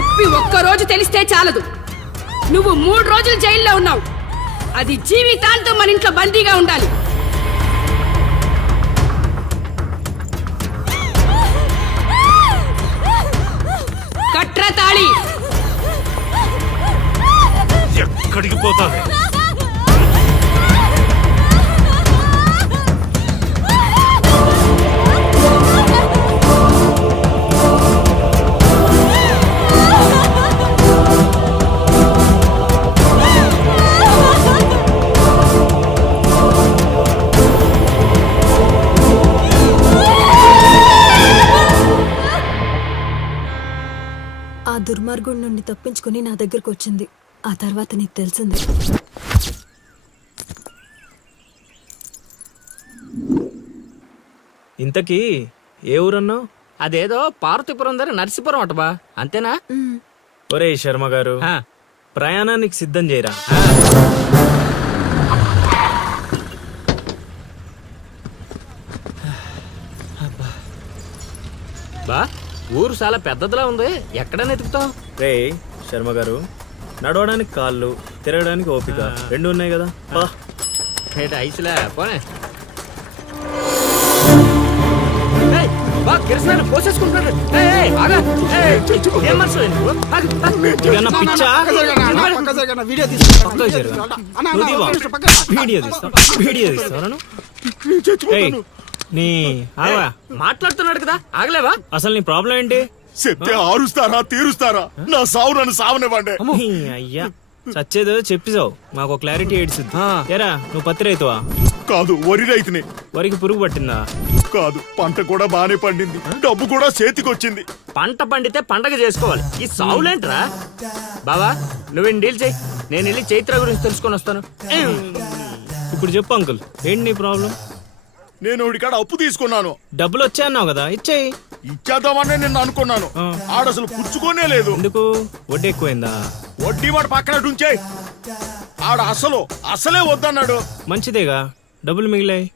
నొప్పి ఒక్కరోజు తెలిస్తే చాలదు. నువ్వు 3 రోజులు జైల్లో ఉన్నావు. అది జీవితాంతం మన ఇంట్లో బందీగా ఉండాలి. కట్ర తాళి. ఎక్కడికి పోతావే? ఆ దుర్మార్గుడి నుండి తప్పించుకుని నా దగ్గరకు వచ్చింది. ఆ తర్వాత నీకు తెలిసింది. ఇంతకీ ఏ ఊరన్నావు? అదేదో పార్వతీపురం దగ్గర నరసీపురం అటబా, అంతేనా? ఒరే శర్మ గారు, ప్రయాణానికి సిద్ధం చేయరా. బా, ఊరు చాలా పెద్దదిలా ఉంది. ఎక్కడైనా ఎతుకుతాం? రే శర్మ గారు, నడవడానికి కాళ్ళు, తిరగడానికి ఓపిక 2 ఉన్నాయి కదా. ఐసులే పోనే. పోసేసుకుంటున్నాడు. మాట్లాడుతున్నాడు కదా, ఆగలేవా? అసలు నీ ప్రాబ్లం ఏంటి? చెప్తే ఆరుస్తారా తీరుస్తారా? నా సావు నన్ను సావనివ్వండి. అయ్యా చచ్చేదో చెప్పిసావు, మాకు క్లారిటీ ఏడ్చుద్ది. ఏరా, నువ్వు పత్తి రైతువా? కాదు, వరి రైతుని. వరికి పురుగు పట్టిందా? కాదు, పంట కూడా బానే పండింది, డబ్బు కూడా చేతికొచ్చింది. పంట పండితే పండగ చేసుకోవాలి. ఈ సావులేంట్రా? బావా, నువ్వేం డీల్ చెయ్యి, నేను వెళ్ళి చైత్ర గురించి తెలుసుకొని వస్తాను. ఇప్పుడు చెప్పు అంకుల్, ఏంటి నీ ప్రాబ్లం? నేను ఒకటికాడ అప్పు తీసుకున్నాను. డబ్బులు వచ్చాయన్నావు కదా, ఇచ్చేయి. ఇచ్చేద్దామని నేను అనుకున్నాను. ఆడసలు పుచ్చుకోనే లేదు. ఎందుకు? వడ్డీ ఎక్కువైందా? వడ్డీ వాడు పక్కన ఉంచే. ఆడ అసలే వద్దన్నాడు. మంచిదేగా, డబ్బులు మిగిలాయి.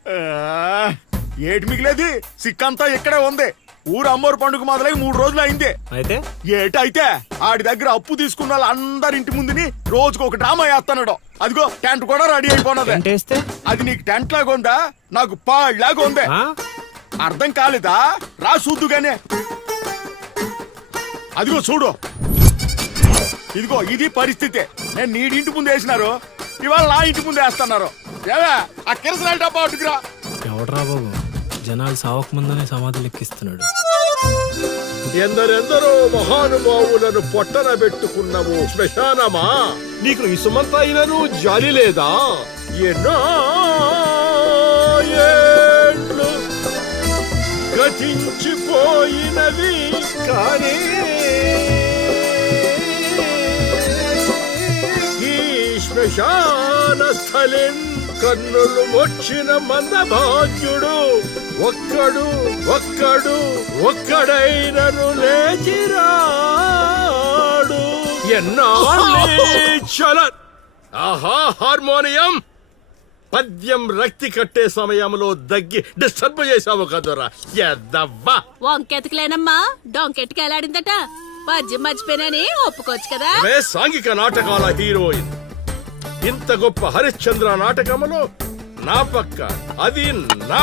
ఏటి మిగిలేది? సిక్కంతా ఇక్కడే ఉంది. ఊరు అమ్మోరు పండుగ మొదలై 3 రోజులు అయింది. అయితే ఏటైతే ఆడి దగ్గర అప్పు తీసుకున్న వాళ్ళు అందరి ఇంటి ముందుని రోజుకు ఒక డ్రామా వేస్తున్నాడు. అదిగో టెంట్ కూడా రెడీ అయిపోయినది. అది నీకు టెంట్ లాగా ఉందా, నాకు పాళ్ళలాగా ఉంది. అర్థం కాలేదా? రా చూద్దుగానే. అదిగో చూడు, ఇదిగో ఇది పరిస్థితి. నేను నీడింటి ముందు వేసినారు, ఇవాళ నా ఇంటి ముందు వేస్తున్నారు. ఏవే, ఆ కిరసనాయిల డబ్బా అటుకురా. ఎవడరా బాబు, జనాలు సావక ముందనే సమాధులు ఎక్కిస్తున్నాడు. ఎందరెందరో మహానుభావులను పొట్టన పెట్టుకున్నావు శ్మశానమా, నీకు ఇసుమంతైనను జాలి లేదా? ఎన్నో ఏళ్ళు గతించిపోయినవి కానీ ఈ శ్మశాన స్థలిన్ కన్నులు వచ్చిన మందభాగ్యుడు ఒక్కడైనను లేచిరాడు. ఎన్నాళ్ళ ఆహా హార్మోనియం పద్యం రక్తి కట్టే సమయంలో దగ్గి డిస్టర్బ్ చేసావు కదరా ఎద్దవ్వా. వంకెతకలేనమ్మా, డొంకెట్టుకు ఎలాడిందట. పద్యం మర్చిపోయినని ఒప్పుకోవచ్చు కదా. సాంఘిక నాటకాల హీరోయిన్. ఇంత గొప్ప హరిశ్చంద్ర నాటకములో నా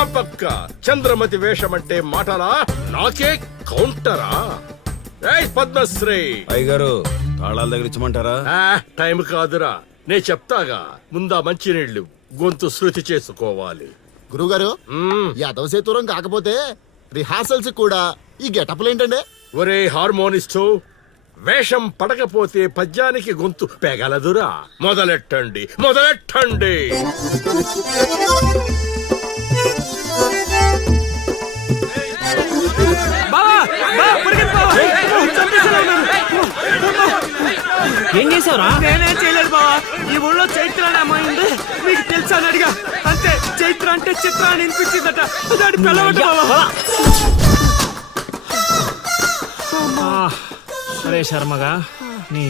పక్క చంద్రమతి వేషమంటే మాటలా, నాకే కౌంటరా? పద్మశ్రీ అయ్యగారు, తాళాల దగ్గర ఇచ్చమంటారా? టైం కాదురా, నే చెప్తాగా. ముందా మంచినీళ్లు, గొంతు శృతి చేసుకోవాలి. గురుగారు, యాదవ సేతురం కాకపోతే రిహార్సల్స్ కూడా ఈ గెటప్లు ఏంటండి? ఒరే హార్మోనిస్టు, వేషం పడకపోతే పద్యానికి గొంతు పెగలదురా. మొదలెట్టండి. ఏం చేసావురా? నేనేం చేయలేదు బావా. ఈ ఊళ్ళో చైత్ర అనే అమ్మాయి ఉంది, మీకు తెలుసా అని అడిగా. అంతే, చైత్ర అంటే చిత్ర అని వినిపించిందట. దాని పిల్లవట బావా. అరే శర్మగా, నీ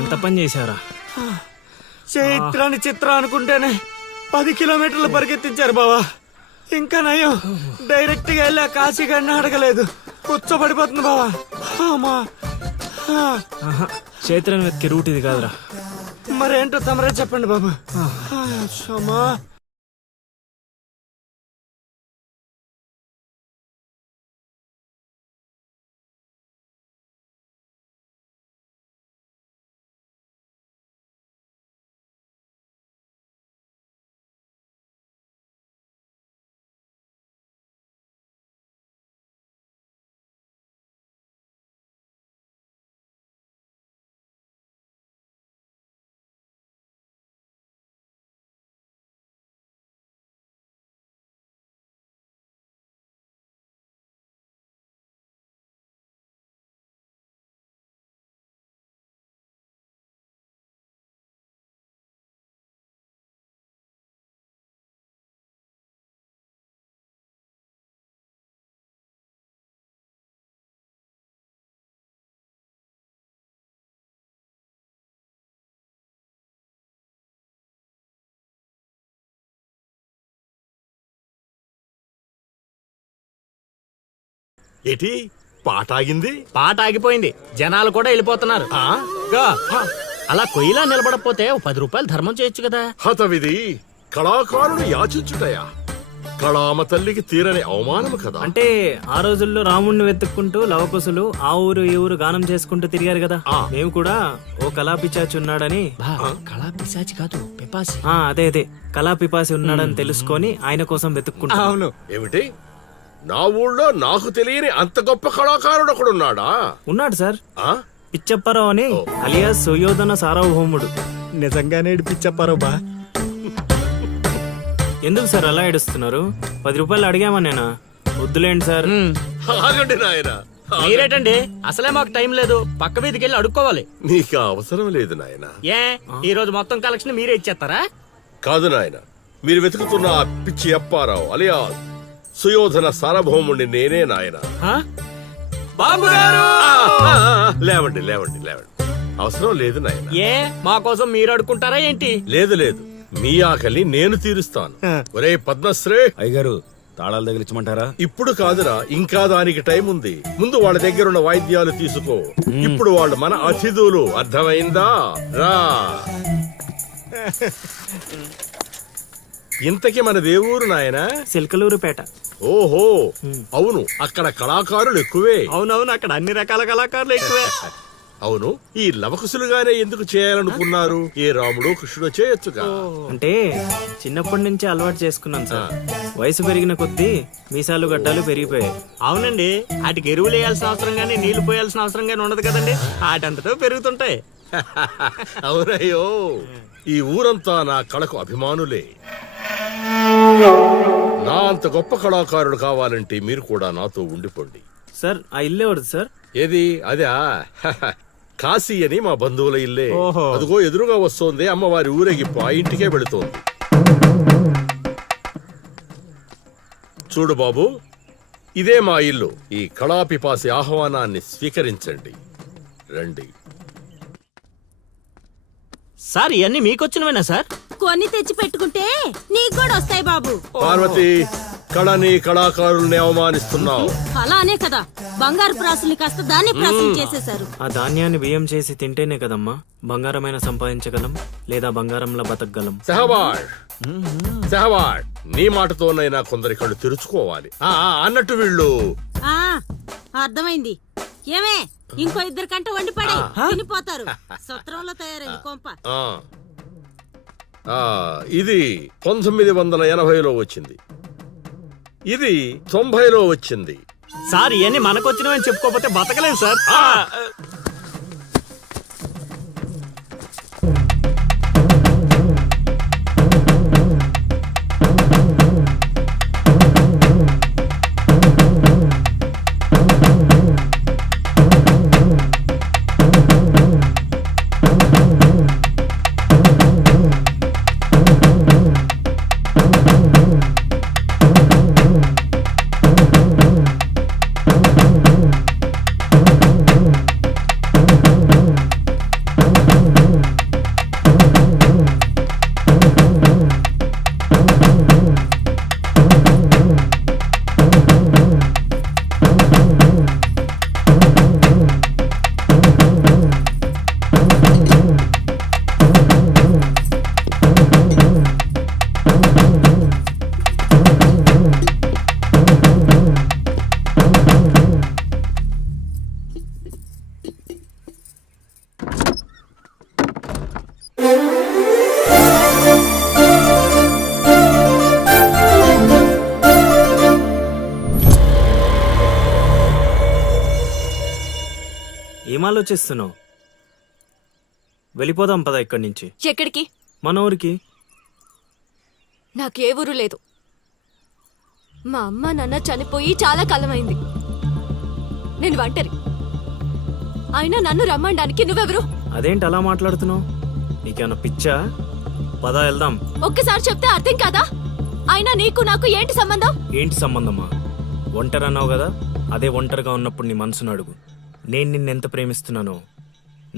ఎంత పని చేశారా? చైత్రాన్ని చిత్ర అనుకుంటేనే 10 కిలోమీటర్లు పరిగెత్తించారు బావా. ఇంకా నయం, డైరెక్ట్ గా వెళ్ళా కాశీగాడిని అడగలేదు. కూర్చోబడిపోతుంది బావా. చైత్రను వెతికే రూట్ ఇది కాదురా. మరేంటో తమరే చెప్పండి బాబు. అమ్మా. ఏటి పాట ఆగింది? పాట ఆగిపోయింది, జనాలు కూడా వెళ్ళిపోతున్నారు. గా, అలా కొయ్యిలా నిలబడపోతే 10 రూపాయలు ధర్మం చేయొచ్చు కదా. హతవిధి కళాకారుని యాచించుటయా? కళామ తల్లికి తీరని అవమానము కదా. అంటే ఆ రోజుల్లో రాముణ్ణి వెతుక్కుంటూ లవకుశులు ఆ ఊరు ఈ ఊరు గానం చేసుకుంటూ తిరిగారు కదా. మేము కూడా ఓ కళాపిచాచి ఉన్నాడని. కళా పిశాచి కాదు, పిపాసి. అదే కళాపిపాసి ఉన్నాడని తెలుసుకొని ఆయన కోసం వెతుక్కుంటా. అవును. ఏమిటి? నా ఊళ్ళో నాకు తెలియని అంత గొప్ప కళాకారుడు ఒకడున్నాడా? ఉన్నాడు సార్, ఆ? పిచ్చప్పారావు అని, అలియాస్ సుయోధన సార్వభౌముడు. నిజంగానే పిచ్చప్పారావు బా. ఎందుకు సార్ అలా ఏడుస్తున్నారు? 10 రూపాయలు అడిగామా నేనా? వద్దులేండి సార్. ఆగండి నాయనా. మీరేటండి, అసలే మాకు టైం లేదు, పక్క వీధికి వెళ్ళి అడుక్కోవాలి. నీకు అవసరం లేదు నాయనా. ఏ ఈ రోజు మొత్తం కలెక్షన్ మీరే ఇచ్చేస్తారా? కాదు నాయన, మీరు వెతుకుతున్న ఆ పిచ్చి అప్పారావు అలియా సుయోధన సార్వభౌముణ్ణి నేనే నాయన. బాబు గారు, లేవండి లేవండి లేవండి. అవసరం లేదు నాయన. ఏ మా కోసం మీరు అడుకుంటారా ఏంటి? లేదు లేదు, మీ ఆకలి నేను తీరుస్తాను. ఒరే పద్మశ్రీ, అయ్యగారు తాళాలు తగిలించమంటారా? ఇప్పుడు కాదురా, ఇంకా దానికి టైం ఉంది. ముందు వాళ్ళ దగ్గరున్న వాయిద్యాలు తీసుకో. ఇప్పుడు వాళ్ళు మన అతిథులు, అర్థమైందా? రా. ఇంతకీ మన దేవురు నాయనా? సిల్కలూరుపేట. ఓహో, అవును, అక్కడ కళాకారులు ఎక్కువే. అవునవును, అక్కడ అన్ని రకాల కళాకారులు ఎక్కువే. అవును, ఈ లవకుశులుగానే ఎందుకు చేయాలనుకున్నారు? ఏ రాముడు కృష్ణుడు చేయొచ్చుగా. అంటే చిన్నప్పటి నుంచి అలవాటు చేసుకున్నాం సార్. వయసు పెరిగిన కొద్దీ మీసాలు గడ్డాలు పెరిగిపోయాయి. అవునండి, వాటికి ఎరువులు వేయాల్సిన అవసరం గానీ నీళ్లు పోయాల్సిన అవసరం గానీ ఉండదు కదండి, వాటంతటో పెరుగుతుంటాయి. అవునయ్యో, ఈ ఊరంతా నా కళకు అభిమానులే. నా అంత గొప్ప కళాకారుడు కావాలంటే మీరు కూడా నాతో ఉండిపోండి. సార్ ఆ ఇల్లే వద్దు సార్. ఏది? అదా? కాశీ అని మా బంధువుల ఇల్లే. అదిగో ఎదురుగా వస్తోంది అమ్మవారి ఊరేగింపు, ఆ ఇంటికే వెళుతోంది. చూడు బాబు, ఇదే మా ఇల్లు. ఈ కళాపిపాసి ఆహ్వానాన్ని స్వీకరించండి. రండి. సార్ ఇవన్నీ మీకొచ్చినవేనా సార్? కొన్ని తెచ్చి పెట్టుకుంటే నీకు కూడా వస్తాయి బాబు. పార్వతి, కళని కళాకారుల్ని అవమానిస్తున్నావు. అలానే కదా, బంగారు ప్రాసుల్ని కాస్త దాన్ని ప్రాసులు చేసేశారు. ఆ ధాన్యాన్ని బియ్యం చేసి తింటేనే కదమ్మా బంగారమైన సంపాదించగలం, లేదా బంగారంలో బతకగలం. సెహవాడ్, సెహవాడ్, నీ మాటతోనైనా కొందరి కళ్ళు తెరుచుకోవాలి. అన్నట్టు వీళ్ళు ఆ అర్థమైంది. ఏమే, ఇంకో 2 కంట వండి పడే తినిపోతారు. సత్రంలో తయారైంది కొంప. ఇది 1980లో వచ్చింది, ఇది 90లో వచ్చింది. సార్ ఇవన్నీ మనకొచ్చినవని చెప్పుకోకపోతే బతకలేదు సార్. ఏం ఆలోచిస్తున్నావు? వెళ్ళిపోదాం పద ఇక్కడి నుంచి. ఎక్కడికి? మన ఊరికి. నాకే ఊరు లేదు. మా అమ్మ నాన్న చనిపోయి చాలా కాలమైంది. నేను ఒంటరి. అయినా నన్ను రమ్మడానికి నువ్వెవరు? అదేంటి అలా మాట్లాడుతున్నావు? నీకేమన్నా పిచ్చా? పద వెళ్దాం. ఒక్కసారి చెప్తే అర్థం కాదా? అయినా నీకు నాకు ఏంటి సంబంధం? ఏంటి సంబంధమా? ఒంటరి అన్నావు కదా, అదే ఒంటరిగా ఉన్నప్పుడు నీ మనసును అడుగు. నేను నిన్నెంత ప్రేమిస్తున్నానో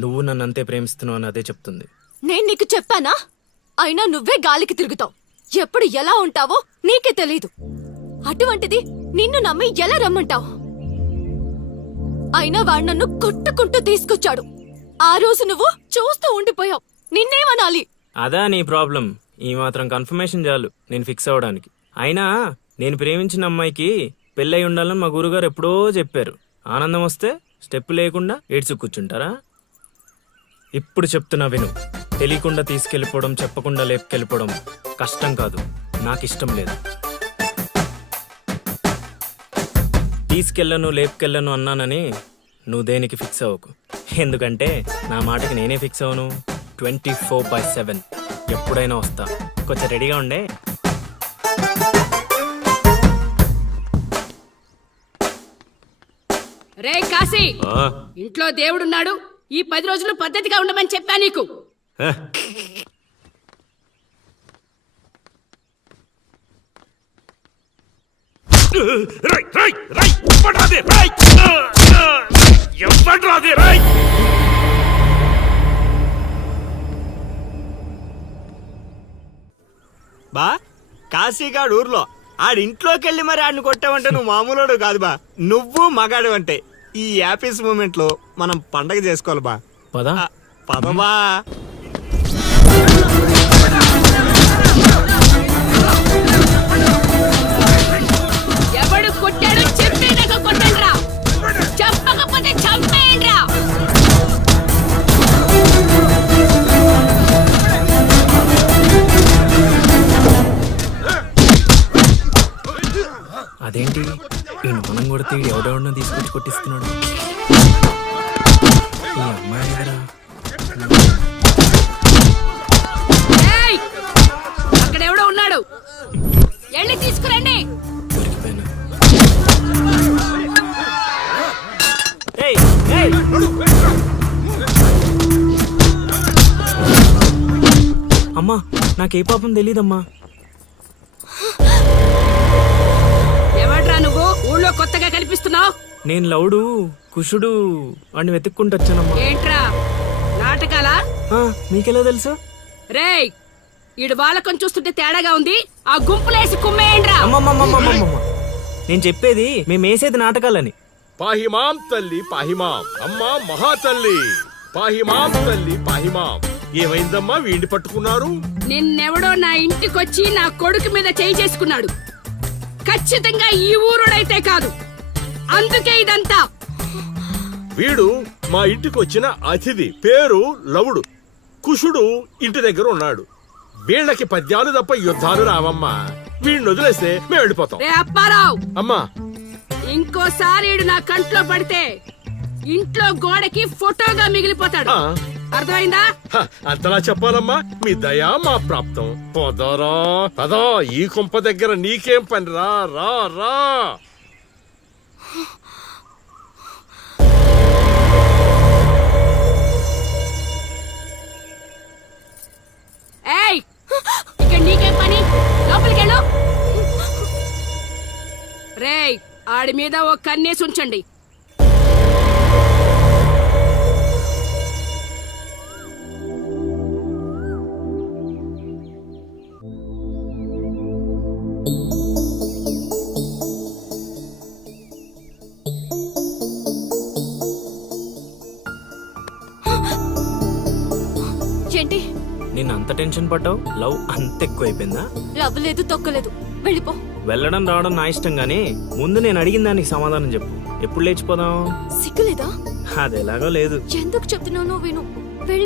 నువ్వు నన్ను అంతే ప్రేమిస్తున్నావు అని అదే చెప్తుంది. నేను నీకు చెప్పానా? అయినా నువ్వే గాలికి తిరుగుతావు. ఎప్పుడు ఎలా ఉంటావో నీకే తెలీదు. అటువంటిది నిన్ను నమ్మి ఎలా రమ్మంటావు? అయినా వాడు నన్ను కొట్టుకుంటూ తీసుకొచ్చాడు. ఆ రోజు నువ్వు చూస్తూ ఉండిపోయావు. నిన్నేమనాలి? అదా నీ ప్రాబ్లం? ఈ మాత్రం కన్ఫర్మేషన్ చాలు నేను ఫిక్స్ అవ్వడానికి. అయినా నేను ప్రేమించిన అమ్మాయికి పెళ్ళై ఉండాలని మా గురుగారు ఎప్పుడో చెప్పారు. ఆనందం వస్తే స్టెప్ లేకుండా ఏడ్చు కూర్చుంటారా? ఇప్పుడు చెప్తున్నా విను. తెలియకుండా తీసుకెళ్ళిపోవడం, చెప్పకుండా లేపుకెళ్ళిపోవడం కష్టం కాదు, నాకు ఇష్టం లేదు. తీసుకెళ్ళను లేపుకెళ్ళను అన్నానని నువ్వు దేనికి ఫిక్స్ అవ్వకు. ఎందుకంటే నా మాటకి నేనే ఫిక్స్ అవ్వను. 24/7 ఎప్పుడైనా వస్తా. కొంచెం రెడీగా ఉండే. రే కాశీ, ఇంట్లో దేవుడున్నాడు. ఈ 10 రోజులు పద్ధతిగా ఉండమని చెప్పా నీకు. బా కాశీగాడు ఊర్లో ఆడింట్లోకి వెళ్ళి మరి ఆడిని కొట్టావంటే నువ్వు మామూలుడు కాదు బా. నువ్వు మగాడు అంటే ఈ హ్యాపీస్ మూమెంట్ లో మనం పండగ చేసుకోవాలి బా. పదా పదవా. ఎవడు కొట్టాడు చెప్పేదాకా కొట్టండిరా. చెప్పకపోతే చంపేయండిరా. అదేంటి ఈ మనం కొడితే ఎవడెవడో తీసుకొచ్చి కొట్టిస్తున్నాడు? ఈ అమ్మాయి దగ్గర ఏయ్, అక్కడెవడో ఉన్నాడు. వెళ్ళి తీసుకురండి. దొరికిపోయినా. ఏయ్, ఏయ్. అమ్మా నాకే పాపం తెలీదమ్మా. ఎవడ్రా నువ్వు? ఊళ్ళో కొత్తగా కనిపిస్తున్నావు. నేను లౌడు కుషుడు వాడిని వెతుక్కుంటూ వచ్చానమ్మా. ఏంట్రా నాటకాలా? మీకెలా తెలుసు? రేయ్, ఈడు బాలకం చూస్తుంటే తేడాగా ఉంది. ఆ గుంపులేసి కుమ్మేయండిరా. అమ్మమ్మమ్మమ్మమ్మమ్మ, నేను చెప్పేది మేము వేసేది నాటకాలని. పాహిమాం తల్లి పాహిమాం, అమ్మా మహాతల్లి పాహిమాం తల్లి పాహిమాం. ఏమైందమ్మా వీడిని పట్టుకున్నారు? నిన్నెవడో నా ఇంటికొచ్చి నా కొడుకు మీద చేయి చేసుకున్నాడు. ఖచ్చితంగా ఈ ఊరుడైతే కాదు. అందుకే ఇదంతా. వీడు మా ఇంటికి వచ్చిన అతిథి. పేరు లవుడు. కుషుడు ఇంటి దగ్గర ఉన్నాడు. వీళ్ళకి పద్యాలు తప్ప యుద్ధాలు రావమ్మా. వీడిని వదిలేస్తే మేము వెళ్ళిపోతాం. రే అప్పారావు, అమ్మా ఇంకోసారి ఈడు నా కంట్లో పడితే ఇంట్లో గోడకి ఫోటోగా మిగిలిపోతాడు. ఆ. అర్థమైందా? హ, అంతలా చెప్పాలమ్మా. మీ దయా మా ప్రాప్తం. పోదారా పదా. ఈ కుంప దగ్గర నీకేం పని? రా రా రా. ఏయ్, ఇక్కడ నీకేం పని? లోపలికెళ్ళు. రేయ్, ఆడి మీద ఓ కన్నేసి ఉంచండి. ఏంటి నిన్ను అంత టెన్షన్ పడ్డావు? లవ్ అంత ఎక్కువైపోయిందా? లవ్ లేదు తొక్కలేదు. వెళ్ళిపో. వెళ్ళడం రావడం నా ఇష్టం గానీ ముందు నేను అడిగిన దానికి సమాధానం చెప్పు. ఎప్పుడు లేచిపోదాం? సిగ్గులేదా? అది ఎలాగో లేదు. ఎందుకు చెప్తున్నావు? విను.